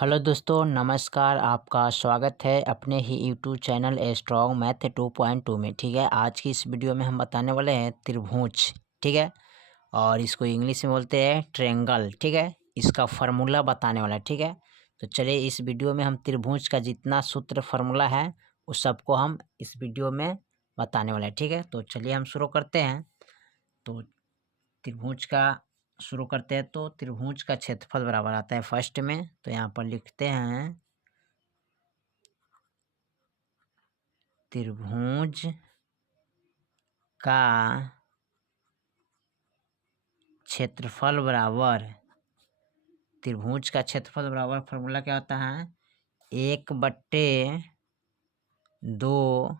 Hello दोस्तों, नमस्कार। आपका स्वागत है अपने ही YouTube channel a strong math 2.2 में। ठीक है, आज की इस वीडियो में हम बताने वाले हैं त्रिभुज। ठीक है, और इसको इंग्लिश में बोलते हैं ट्रायंगल। ठीक है, इसका फार्मूला बताने वाला है। ठीक है, तो चलिए इस वीडियो में हम त्रिभुज का जितना सूत्र फार्मूला है उस सबको हम इस वीडियो में बताने वाले हैं। ठीक है, तो चलिए हम शुरू करते हैं। तो त्रिभुज का शुरू करते हैं। तो त्रिभुज का क्षेत्रफल बराबर आता है फर्स्ट में, तो यहाँ पर लिखते हैं त्रिभुज का क्षेत्रफल बराबर, त्रिभुज का क्षेत्रफल बराबर फॉर्मूला क्या होता है, 1/2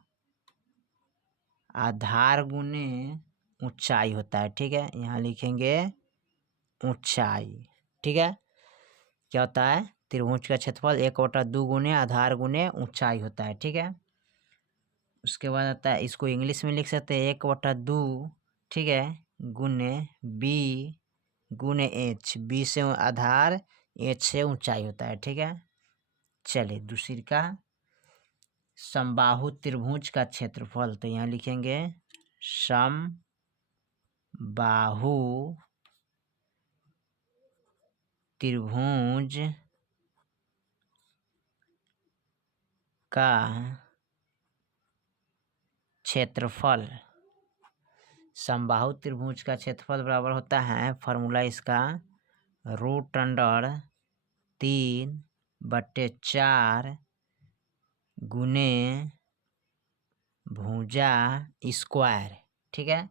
आधार गुने ऊंचाई होता है। ठीक है, यहाँ लिखेंगे ऊंचाई। ठीक है, क्या होता है, त्रिभुज का क्षेत्रफल 1/2 गुने आधार गुने ऊंचाई होता है। ठीक है, उसके बाद आता है, इसको इंग्लिश में लिख सकते हैं 1/2, ठीक है, गुने बी गुने एच। बी से आधार, एच से ऊंचाई होता है। ठीक है, चलिए दूसरी का समबाहु त्रिभुज का क्षेत्रफल, तो यहाँ लिखेंगे समबाहु त्रिभुज का क्षेत्रफल। समबाहु त्रिभुज का क्षेत्रफल बराबर होता है, फार्मूला इसका √3/4 गुने भुजा स्क्वायर। ठीक है,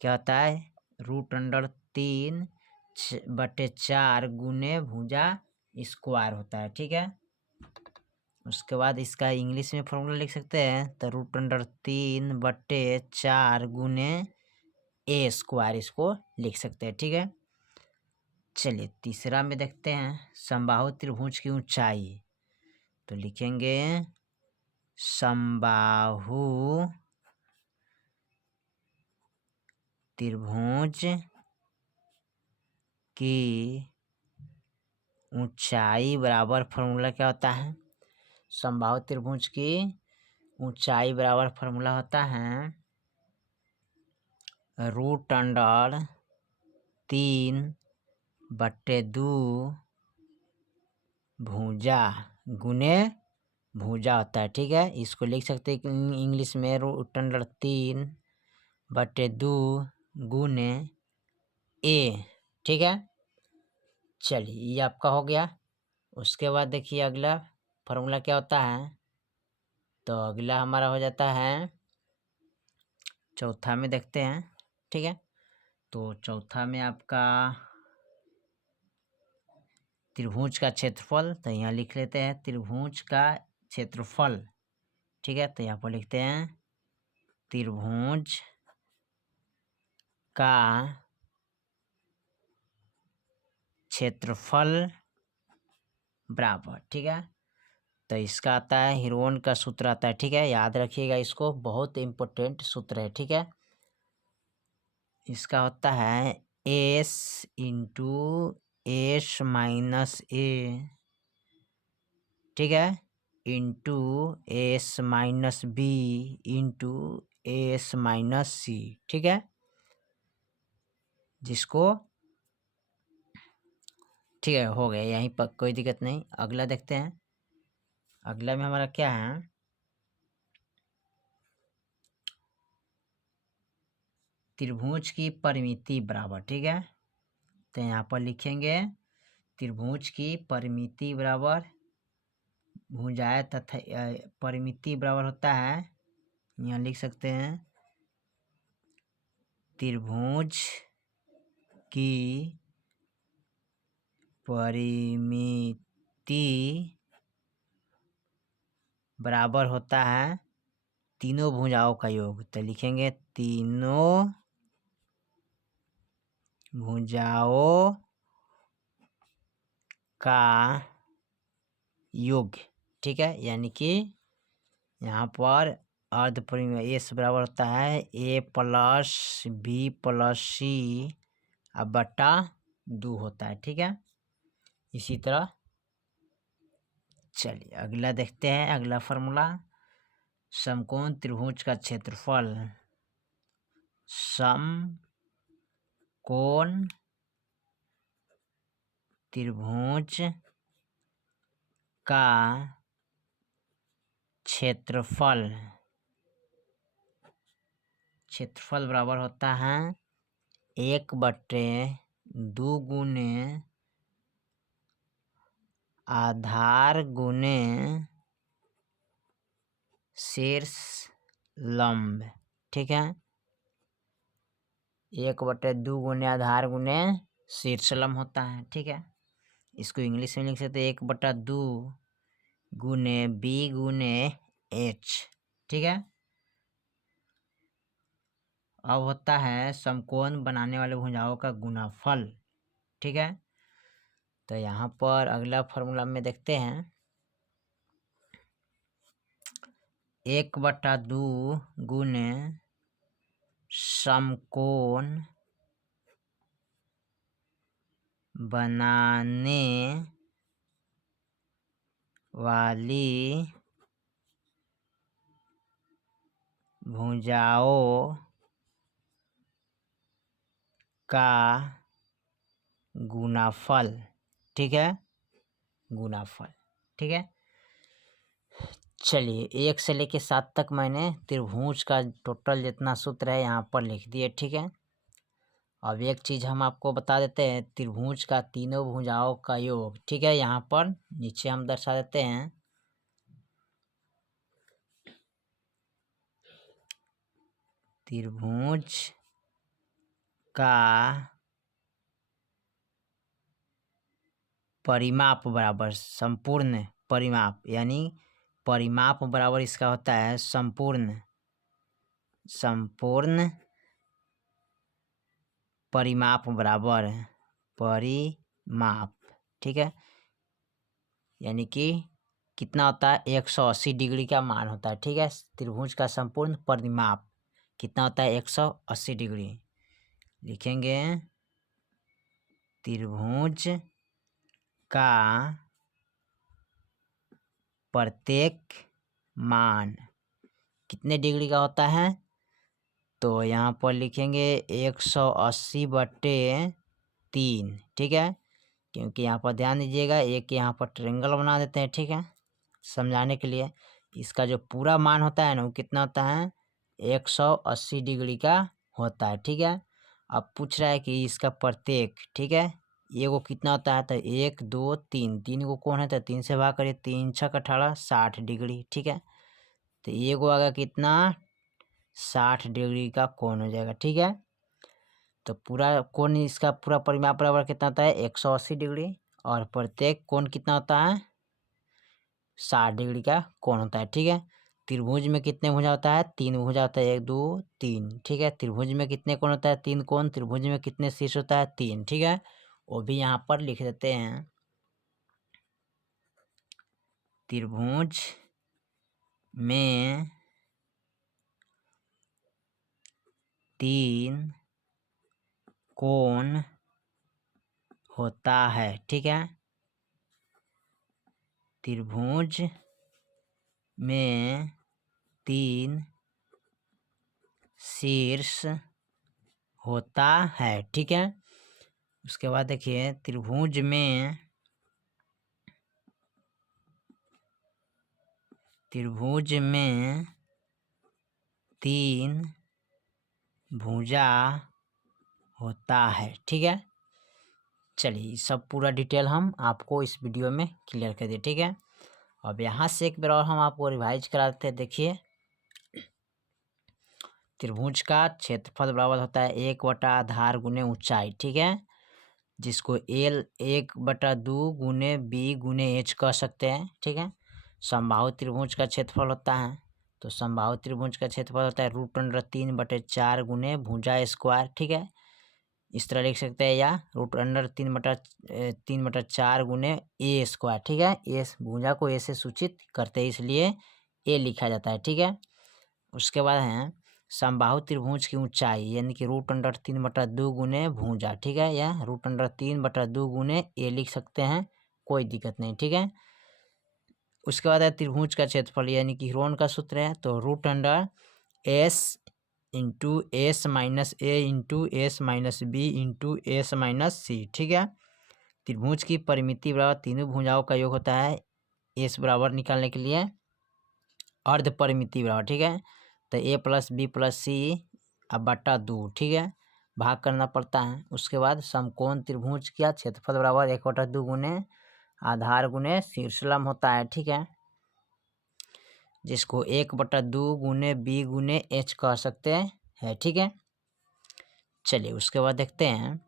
क्या होता है, √3/4 गुने भुजा स्क्वायर होता है। ठीक है, उसके बाद इसका इंग्लिश में फॉर्मूला लिख सकते हैं, तो √3/4 गुने ए स्क्वायर इसको लिख सकते हैं। ठीक है, चलिए तीसरा में देखते हैं समबाहु त्रिभुज की ऊंचाई, तो लिखेंगे समबाहु त्रिभुज की ऊंचाई बराबर फॉर्मूला क्या होता है, समबाहु त्रिभुज की ऊंचाई बराबर फॉर्मूला होता है √3/2 भुजा गुने भुजा होता है। ठीक है, इसको लिख सकते हैं इंग्लिश में √3/2 गुने ए। ठीक है, चलिए ये आपका हो गया। उसके बाद देखिए अगला फार्मूला क्या होता है, तो अगला हमारा हो जाता है चौथा में देखते हैं। ठीक है, तो चौथा में आपका त्रिभुज का क्षेत्रफल, तो यहाँ लिख लेते हैं त्रिभुज का क्षेत्रफल। ठीक है, तो यहाँ पर लिखते हैं त्रिभुज का क्षेत्रफल बराबर। ठीक है, तो इसका आता है हिरोन का सूत्र आता है। ठीक है, याद रखिएगा इसको, बहुत इम्पोर्टेंट सूत्र है। ठीक है, इसका होता है S into S minus A, ठीक है, into S minus B into S minus C. ठीक है, जिसको ठीक है हो गया, यहीं पर कोई दिक्कत नहीं। अगला देखते हैं, अगला में हमारा क्या है, त्रिभुज की परिमिति बराबर। ठीक है, तो यहाँ पर लिखेंगे त्रिभुज की परिमिति बराबर भुजाएं तथा परिमिति बराबर होता है, यहाँ लिख सकते हैं त्रिभुज की परिमिति बराबर होता है तीनों भुजाओं का योग। तो लिखेंगे तीनों भुजाओं का योग। ठीक है, यानी कि यहाँ पर अर्ध परिमेय एस बराबर होता है ए प्लस बी प्लस सी अब बटा 2 होता है। ठीक है, इसी तरह चलिए अगला देखते हैं, अगला फॉर्मूला। समकोण त्रिभुज का क्षेत्रफल समकोण त्रिभुज का क्षेत्रफल बराबर होता है 1/2 गुने आधार गुने शीर्ष लंब। ठीक है, 1/2 गुने आधार गुने शीर्ष लंब होता है। ठीक है, इसको इंग्लिश में लिख सकते 1/2 गुने बी गुने एच। ठीक है, अब होता है समकोण बनाने वाले भुजाओं का गुणाफल। ठीक है, तो यहाँ पर अगला फॉर्मूला में देखते हैं 1/2 गुने समकोण बनाने वाली भुजाओं का गुणाफल। ठीक है, गुणाफल। ठीक है, चलिए 1 से लेके 7 तक मैंने त्रिभुज का टोटल जितना सूत्र है यहाँ पर लिख दिए। ठीक है, अब एक चीज़ हम आपको बता देते हैं, त्रिभुज का तीनों भुजाओं का योग। ठीक है, यहाँ पर नीचे हम दर्शा देते हैं त्रिभुज का परिमाप बराबर संपूर्ण परिमाप, यानी परिमाप बराबर इसका होता है संपूर्ण परिमाप बराबर परिमाप। ठीक है, यानी कि कितना होता है 180 डिग्री का मान होता है। ठीक है, त्रिभुज का संपूर्ण परिमाप कितना होता है 180 डिग्री। लिखेंगे त्रिभुज का प्रत्येक मान कितने डिग्री का होता है, तो यहाँ पर लिखेंगे 180/3। ठीक है, क्योंकि यहाँ पर ध्यान दीजिएगा एक यहाँ पर ट्रायंगल बना देते हैं। ठीक है, समझाने के लिए इसका जो पूरा मान होता है ना वो कितना होता है 180 डिग्री का होता है। ठीक है, अब पूछ रहा है कि इसका प्रत्येक। ठीक है, ये वो कितना होता है, तो 1 2 3, 3 को कौन है तो 3 से भाग करिए, 3 6 18 60 डिग्री। ठीक है, तो ये को आगे कितना 60 डिग्री का कोण हो जाएगा। ठीक है, तो पूरा कोण इसका पूरा परिमाप बराबर कितना होता है 180 डिग्री, और प्रत्येक कोण कितना होता है 60 डिग्री का कोण होता है। ठीक है, त्रिभुज में कितने भुजा होता है 3 भुजा होता है 1 2 3। ठीक है, त्रिभुज में कितने कोण होता है 3 कोण, त्रिभुज में कितने शीर्ष होता है 3। ठीक है, वो भी यहाँ पर लिख देते हैं त्रिभुज में 3 कोण होता है। ठीक है, त्रिभुज में 3 शीर्ष होता है। ठीक है, उसके बाद देखिए त्रिभुज में त्रिभुज में 3 भुजा होता है। ठीक है, चलिए सब पूरा डिटेल हम आपको इस वीडियो में क्लियर कर दिए। ठीक है, अब यहाँ से एक बार और हम आपको रिवाइज करा देते हैं। देखिए त्रिभुज का क्षेत्रफल बराबर होता है 1/2 आधार गुने ऊंचाई। ठीक है, जिसको L 1/2 गुने बी गुने एच कह सकते हैं। ठीक है, समबाहु त्रिभुज का क्षेत्रफल होता है, तो समबाहु त्रिभुज का क्षेत्रफल होता है √3/4 गुने भुजा स्क्वायर। ठीक है, इस तरह लिख सकते हैं, या √3/4 गुने ए स्क्वायर। ठीक है, ए भुजा को ए से सूचित करते हैं इसलिए ए लिखा जाता है। ठीक है, उसके बाद है समबाहु त्रिभुज की ऊंचाई, यानी कि √3/2 गुने भुजा। ठीक है, या √3/2 गुने ए लिख सकते हैं, कोई दिक्कत नहीं। ठीक है, उसके बाद है त्रिभुज का क्षेत्रफल, यानी कि ह्रोन का सूत्र है, तो root under S into S minus A into S minus B into S minus C. ठीक है, त्रिभुज की परिमिति बराबर तीनों भुजाओं का योग होता है एस बराबर निकालने के लिए अर्ध परिमिति बराबर। ठीक है, तो ए प्लस बी प्लस सी अब बट्टा 2। ठीक है, भाग करना पड़ता है। उसके बाद समकोण त्रिभुज का क्षेत्रफल बराबर 1/2 गुने आधार गुने शीर्षलंब होता है। ठीक है, जिसको 1/2 गुने बी गुने एच कह सकते हैं। ठीक है, चलिए उसके बाद देखते हैं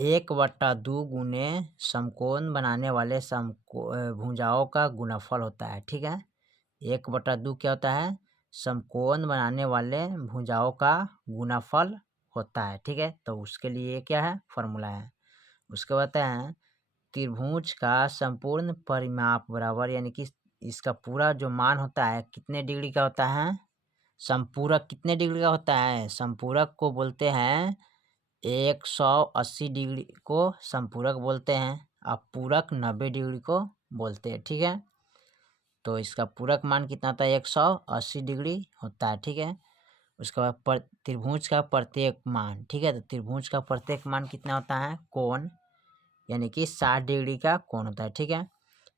1/2 गुने समकोण बनाने वाले भुजाओं का गुणनफल होता है। ठीक है, 1/2 क्या होता है, समकोण बनाने वाले भुजाओं का गुणनफल होता है। ठीक है, तो उसके लिए क्या है, फॉर्मूला है। उसके बाद है त्रिभुज का संपूर्ण परिमाप बराबर, यानी कि इसका पूरा जो मान होता है कितने डिग्री का होता है, संपूरक कितने डिग्री का होता है, संपूरक को बोलते हैं 180 डिग्री को संपूरक बोलते हैं, और पूरक 90 डिग्री को बोलते हैं। ठीक है, तो इसका पूरक मान कितना होता है, 180 डिग्री होता है। ठीक है, उसके बाद त्रिभुज का प्रत्येक मान। ठीक है, तो त्रिभुज का प्रत्येक मान कितना होता है, कोण, यानी कि 60 डिग्री का कोण होता है। ठीक है,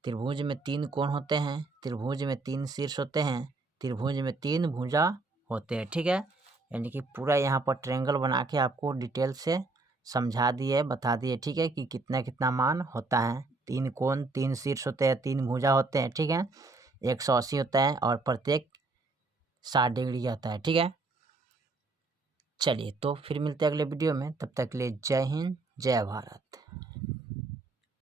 त्रिभुज में 3 कोण होते हैं, त्रिभुज में 3 शीर्ष होते हैं, त्रिभुज में 3 भुजा होते हैं। ठीक है, यानी कि पूरा यहाँ पर ट्रायंगल बना के आपको डिटेल से समझा दिए, बता दिए। ठीक है, कि कितना कितना मान होता है। 3 कोण, 3 शीर्ष होते हैं, 3 भुजा होते हैं। ठीक है, 180 होता है और प्रत्येक 60 डिग्री का होता है। ठीक है, चलिए तो फिर मिलते हैं अगले वीडियो में, तब तक के लिए जय हिंद जय भारत।